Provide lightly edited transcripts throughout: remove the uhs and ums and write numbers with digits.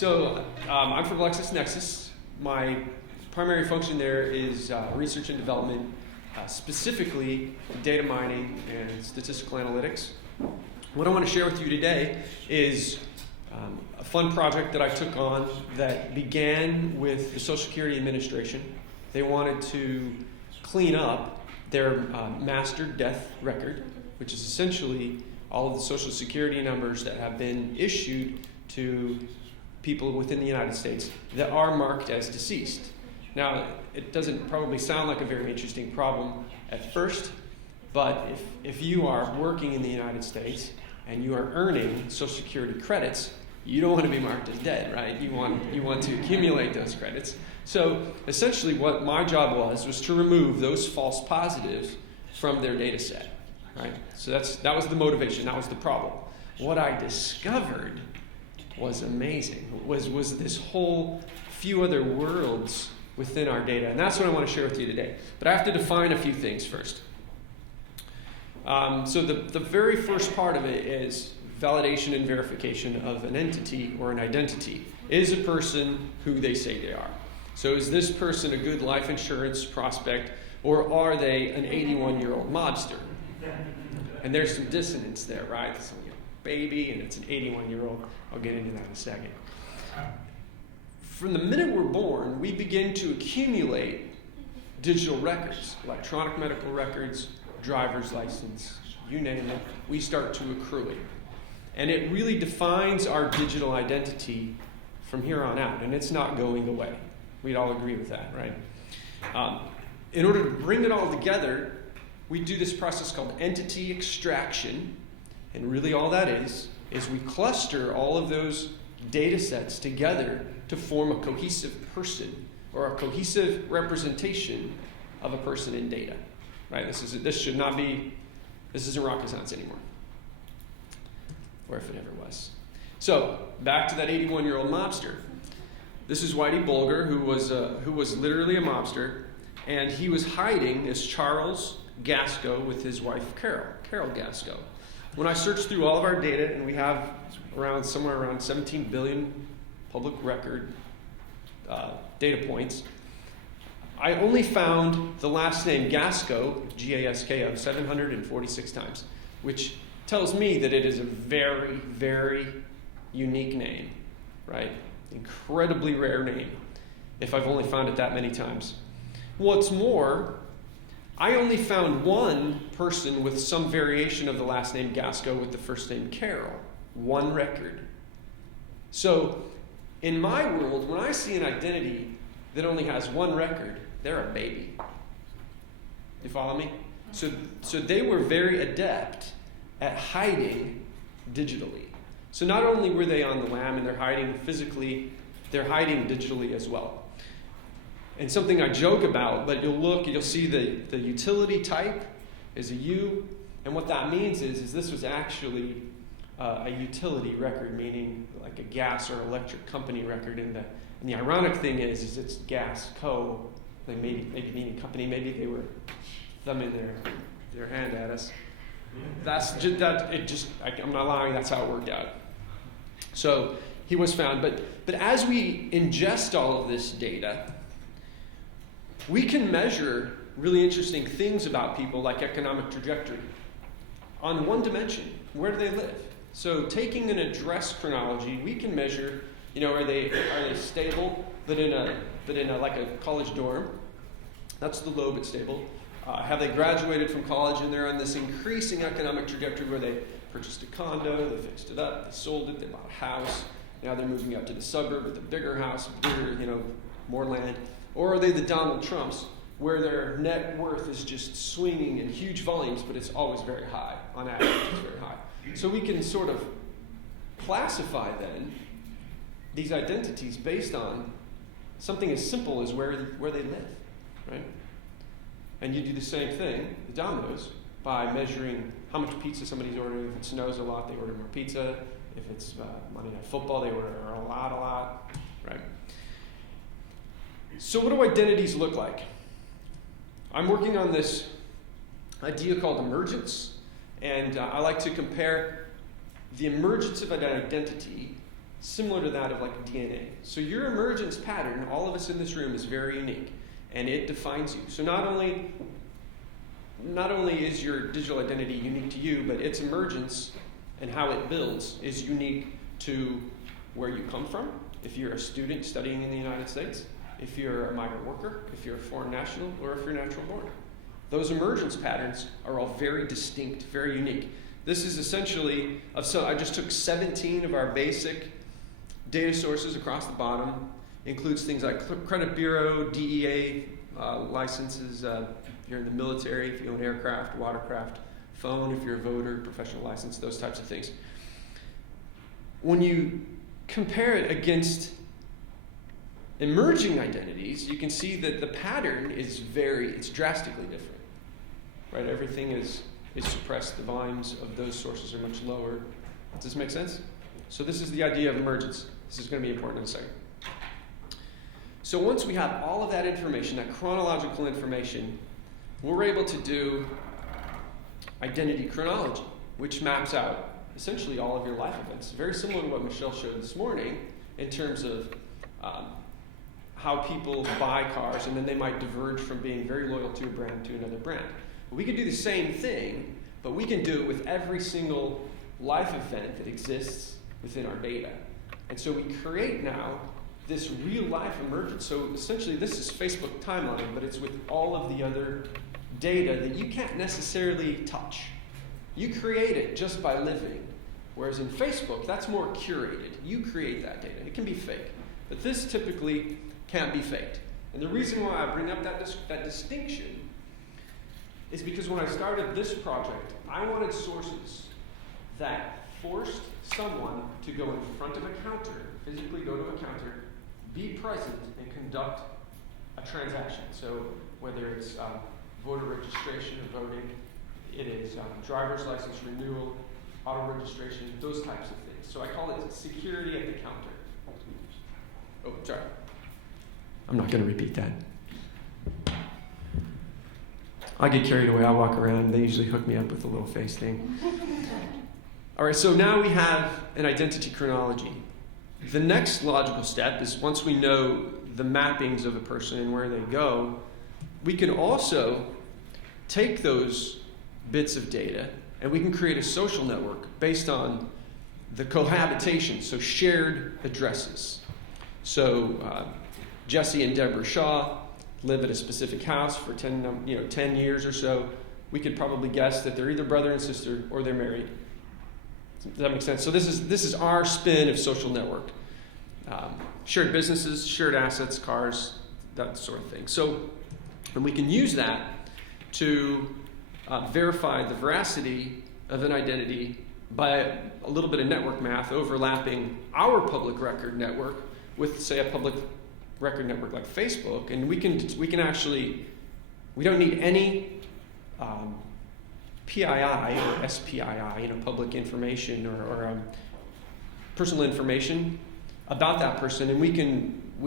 I'm from LexisNexis. My primary function there is research and development, specifically data mining and statistical analytics. What I want to share with you today is a fun project that I took on that began with the Social Security Administration. They wanted to clean up their master death record, which is essentially all of the Social Security numbers that have been issued to people within the United States that are marked as deceased. Now, it doesn't probably sound like a very interesting problem at first, but if you are working in the United States and you are earning Social Security credits, you don't want to be marked as dead, right? You want to accumulate those credits. So essentially what my job was to remove those false positives from their data set, right? So that was the motivation, that was the problem. What I discovered was amazing, was this whole few other worlds within our data, and that's what I want to share with you today. But I have to define a few things first. So the very first part of it is validation and verification of an entity or an identity. Is a person who they say they are? So is this person a good life insurance prospect, or are they an 81-year-old mobster? And there's some dissonance there, right? It's a baby and it's an 81-year-old. I'll get into that in a second. From the minute we're born, we begin to accumulate digital records, electronic medical records, driver's license, you name it. We start to accrue it. And it really defines our digital identity from here on out, and it's not going away. We'd all agree with that, right? In order to bring it all together, we do this process called entity extraction, and really all that is we cluster all of those data sets together to form a cohesive person or a cohesive representation of a person in data, right? This isn't rocket science anymore, or if it ever was. So back to that 81-year-old mobster. This is Whitey Bulger, who was literally a mobster, and he was hiding as Charles Gasco with his wife Carol Gasco. When I searched through all of our data, and we have somewhere around 17 billion public record data points, I only found the last name Gasco, G-A-S-K-O, 746 times, which tells me that it is a very, very unique name, right? Incredibly rare name, if I've only found it that many times. What's more, I only found one person with some variation of the last name Gasco with the first name Carol. One record. So, in my world, when I see an identity that only has one record, they're a baby. You follow me? So they were very adept at hiding digitally. So not only were they on the lam and they're hiding physically, they're hiding digitally as well. And something I joke about, but you'll see the utility type is a U, and what that means is this was actually a utility record, meaning like a gas or electric company record. And the ironic thing is it's gas co. They maybe meaning company. Maybe they were thumbing their hand at us. I'm not lying. That's how it worked out. So he was found, but as we ingest all of this data, we can measure really interesting things about people, like economic trajectory, on one dimension. Where do they live? So taking an address chronology, we can measure, are they stable, but in a like a college dorm? That's the low but stable. Have they graduated from college and they're on this increasing economic trajectory where they purchased a condo, they fixed it up, they sold it, they bought a house, now they're moving up to the suburb with a bigger house, more land? Or are they the Donald Trumps, where their net worth is just swinging in huge volumes, but it's always very high, on average it's very high. So we can sort of classify then these identities based on something as simple as where they live, right? And you do the same thing, the dominoes, by measuring how much pizza somebody's ordering. If it snows a lot, they order more pizza. If it's Monday Night Football, they order a lot, right? So what do identities look like? I'm working on this idea called emergence, and I like to compare the emergence of an identity similar to that of like DNA. So your emergence pattern, all of us in this room, is very unique, and it defines you. So not only is your digital identity unique to you, but its emergence and how it builds is unique to where you come from. If you're a student studying in the United States, if you're a migrant worker, if you're a foreign national, or if you're natural born. Those emergence patterns are all very distinct, very unique. This is essentially, I just took 17 of our basic data sources across the bottom. Includes things like credit bureau, DEA licenses, if you're in the military, if you own aircraft, watercraft, phone, if you're a voter, professional license, those types of things. When you compare it against emerging identities, you can see that the pattern is it's drastically different. Right? Everything is suppressed. The volumes of those sources are much lower. Does this make sense? So this is the idea of emergence. This is going to be important in a second. So once we have all of that information, that chronological information, we're able to do identity chronology, which maps out essentially all of your life events. Very similar to what Michelle showed this morning in terms of how people buy cars, and then they might diverge from being very loyal to a brand to another brand. We can do the same thing, but we can do it with every single life event that exists within our data. And so we create now this real life emergence. So essentially this is Facebook timeline, but it's with all of the other data that you can't necessarily touch. You create it just by living. Whereas in Facebook, that's more curated. You create that data. It can be fake. But this typically can't be faked. And the reason why I bring up that distinction is because when I started this project, I wanted sources that forced someone to go in front of a counter, physically go to a counter, be present, and conduct a transaction. So whether it's voter registration or voting, it is driver's license renewal, auto registration, those types of things. So I call it security at the counter. Oh, sorry. I'm not going to repeat that. I get carried away. I walk around. They usually hook me up with a little face thing. All right, so now we have an identity chronology. The next logical step is once we know the mappings of a person and where they go, we can also take those bits of data and we can create a social network based on the cohabitation, so shared addresses. So Jesse and Deborah Shaw live at a specific house for 10 years or so. We could probably guess that they're either brother and sister or they're married. Does that make sense? So this is our spin of social network. Shared businesses, shared assets, cars, that sort of thing. So, and we can use that to verify the veracity of an identity by a little bit of network math overlapping our public record network with, say, a public record network like Facebook, and we can actually, we don't need any PII or SPII, public information or personal information about that person, and we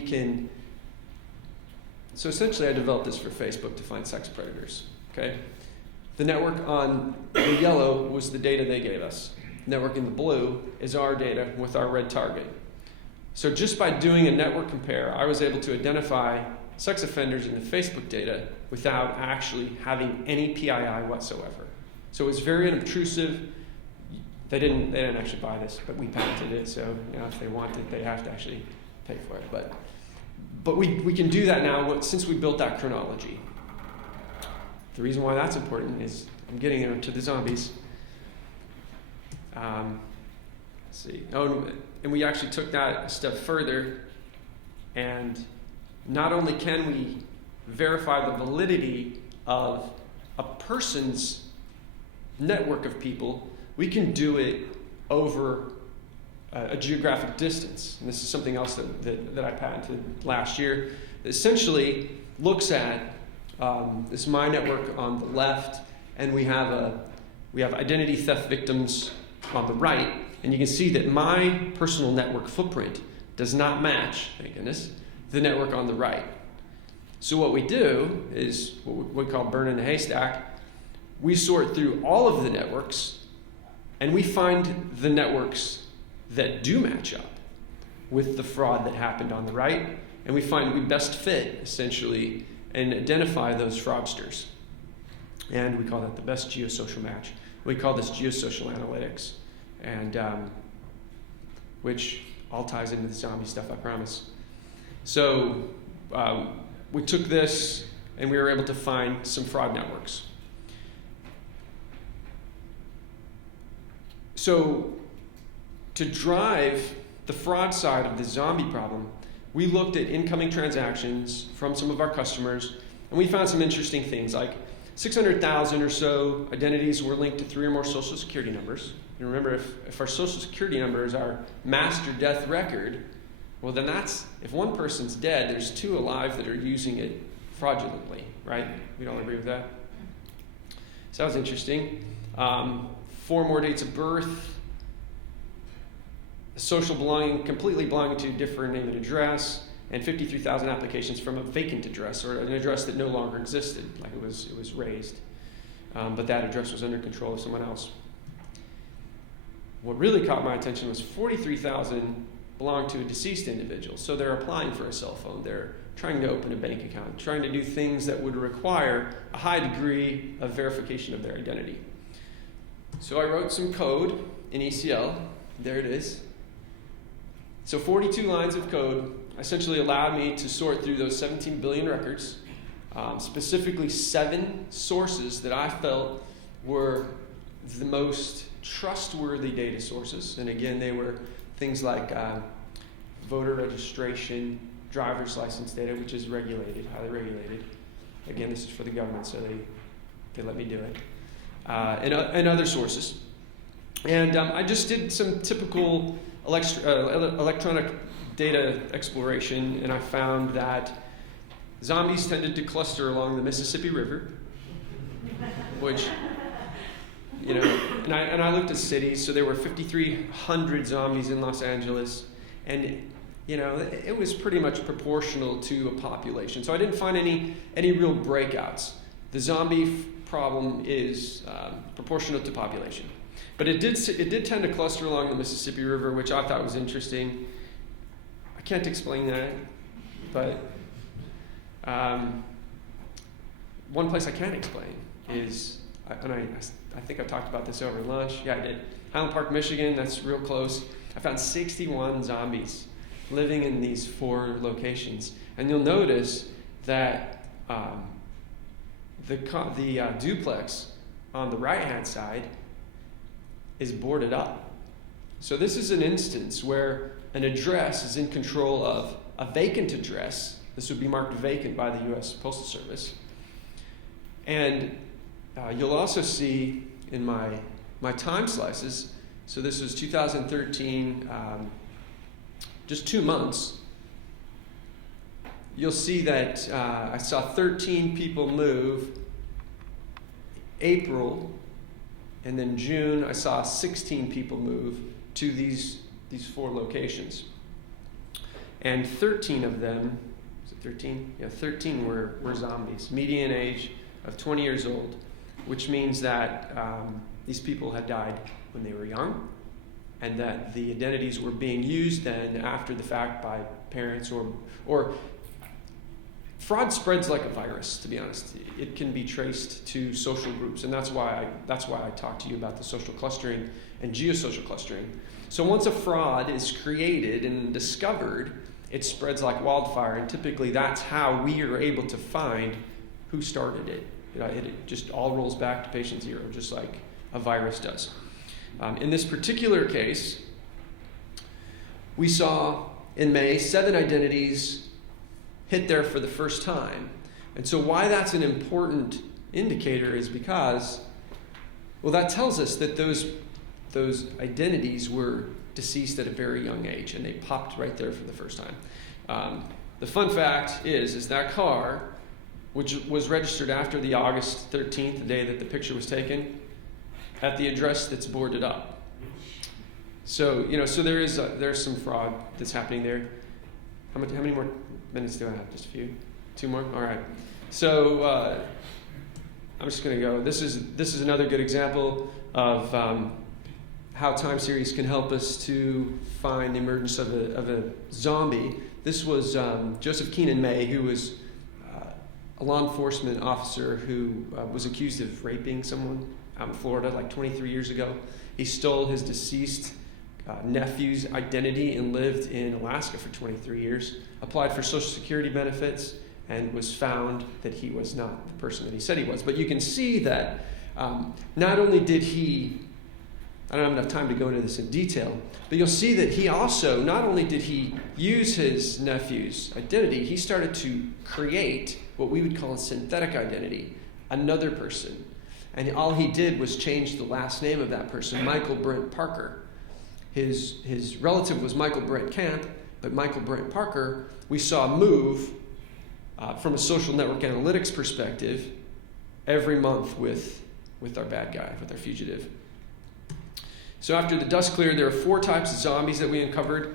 can. So essentially, I developed this for Facebook to find sex predators. Okay, the network on the yellow was the data they gave us. Network in the blue is our data with our red target. So just by doing a network compare, I was able to identify sex offenders in the Facebook data without actually having any PII whatsoever. So it's very unobtrusive. They didn't actually buy this, but we patented it. So if they want it, they have to actually pay for it. But we can do that now since we built that chronology. The reason why that's important is I'm getting into the zombies. Let's see. And we actually took that a step further, and not only can we verify the validity of a person's network of people, we can do it over a geographic distance. And this is something else that I patented last year. It essentially looks at this is my network on the left, and we have identity theft victims on the right. And you can see that my personal network footprint does not match, thank goodness, the network on the right. So what we do is what we call burn in a haystack. We sort through all of the networks, and we find the networks that do match up. with the fraud that happened on the right, and we find we best fit, essentially, and identify those fraudsters. And we call that the best geosocial match. We call this geosocial analytics, and which all ties into the zombie stuff, I promise. So we took this, and we were able to find some fraud networks. So to drive the fraud side of the zombie problem, we looked at incoming transactions from some of our customers, and we found some interesting things, like 600,000 or so identities were linked to 3 or more social security numbers. And remember, if our social security number is our master death record, well, then that's, if one person's dead, there's 2 alive that are using it fraudulently, right? We'd all agree with that? So that was interesting. 4 more dates of birth, social belonging, completely belonging to a different name and address, and 53,000 applications from a vacant address, or an address that no longer existed, like it was raised. But that address was under control of someone else. What really caught my attention was 43,000 belong to a deceased individual. So they're applying for a cell phone. They're trying to open a bank account, trying to do things that would require a high degree of verification of their identity. So I wrote some code in ECL. There it is. So 42 lines of code essentially allowed me to sort through those 17 billion records, specifically 7 sources that I felt were the most trustworthy data sources. And again, they were things like voter registration, driver's license data, which is regulated, highly regulated. Again, this is for the government, so they let me do it. And other sources. And I just did some typical electronic data exploration, and I found that zombies tended to cluster along the Mississippi River, which, you know, and I looked at cities, so there were 5,300 zombies in Los Angeles, and, you know, it was pretty much proportional to a population. So I didn't find any real breakouts. The zombie problem is proportional to population. But it did tend to cluster along the Mississippi River, which I thought was interesting. I can't explain that, but one place I can explain is, and I think I talked about this over lunch. Yeah, I did. Highland Park, Michigan, that's real close. I found 61 zombies living in these 4 locations. And you'll notice that the duplex on the right-hand side is boarded up. So this is an instance where an address is in control of a vacant address. This would be marked vacant by the U.S. Postal Service. And you'll also see in my time slices, so this is 2013, just 2 months, you'll see that I saw 13 people move. April, and then June, I saw 16 people move to these 4 locations. And 13 of them, is it 13? Yeah, 13 were zombies, median age of 20 years old, which means that these people had died when they were young, and that the identities were being used then after the fact by parents or fraud spreads like a virus, to be honest. It can be traced to social groups, and that's why I talked to you about the social clustering and geosocial clustering. So once a fraud is created and discovered, it spreads like wildfire, and typically that's how we are able to find who started it. It just all rolls back to patient 0, just like a virus does. In this particular case, we saw in May 7 identities hit there for the first time. And so why that's an important indicator is because, well, that tells us that those identities were deceased at a very young age, and they popped right there for the first time. The fun fact is that car, which was registered after the August 13th, the day that the picture was taken, at the address that's boarded up. So, you know, so there's some fraud that's happening there. How many more minutes do I have? Just a few? 2 more? All right. So I'm just going to go. This is another good example of how time series can help us to find the emergence of a zombie. This was Joseph Keenan May, who was a law enforcement officer who was accused of raping someone out in Florida like 23 years ago. He stole his deceased nephew's identity and lived in Alaska for 23 years, applied for Social Security benefits, and was found that he was not the person that he said he was. But you can see that not only did he, I don't have enough time to go into this in detail, but you'll see that he also, not only did he use his nephew's identity, he started to create what we would call a synthetic identity, another person. And all he did was change the last name of that person, Michael Brent Parker. His relative was Michael Brent Camp, but Michael Brent Parker, we saw move from a social network analytics perspective every month with our bad guy, with our fugitive. So after the dust cleared, there are 4 types of zombies that we uncovered.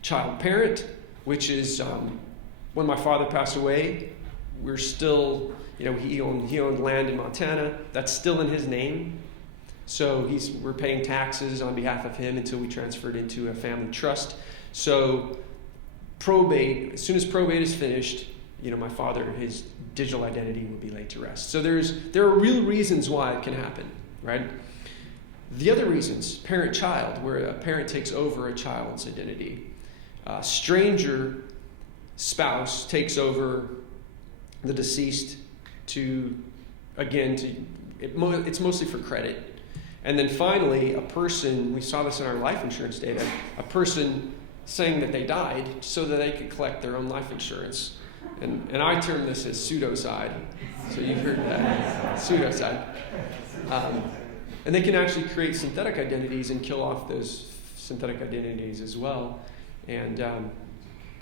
Child parent, which is when my father passed away, we're still, he owned land in Montana. That's still in his name. So we're paying taxes on behalf of him until we transferred into a family trust. So probate, as soon as probate is finished, my father, his digital identity will be laid to rest. So there are real reasons why it can happen, right? The other reasons, parent-child, where a parent takes over a child's identity. Stranger spouse takes over the deceased it's mostly for credit. And then finally, a person, we saw this in our life insurance data, a person saying that they died so that they could collect their own life insurance. And I term this as pseudocide. So you heard that, pseudocide. And they can actually create synthetic identities and kill off those synthetic identities as well and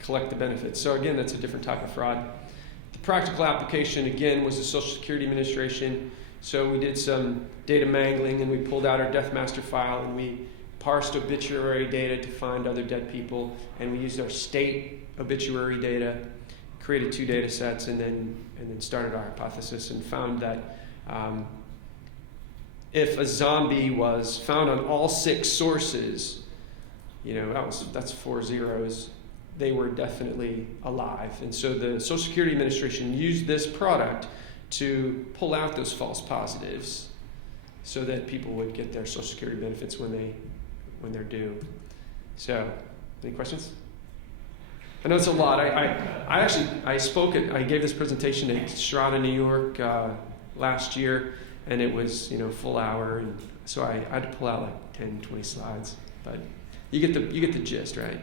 collect the benefits. So again, that's a different type of fraud. The practical application, again, was the Social Security Administration. So we did some data mangling and we pulled out our death master file and we parsed obituary data to find other dead people, and we used our state obituary data, created 2 data sets, and then started our hypothesis and found that if a zombie was found on all 6 sources, that's 4 zeros, they were definitely alive. And so the Social Security Administration used this product to pull out those false positives so that people would get their Social Security benefits when they're due. So, any questions? I know it's a lot. I gave this presentation at Strata, New York last year, and it was full hour, and so I had to pull out like 10, 20 slides, but you get the gist, right?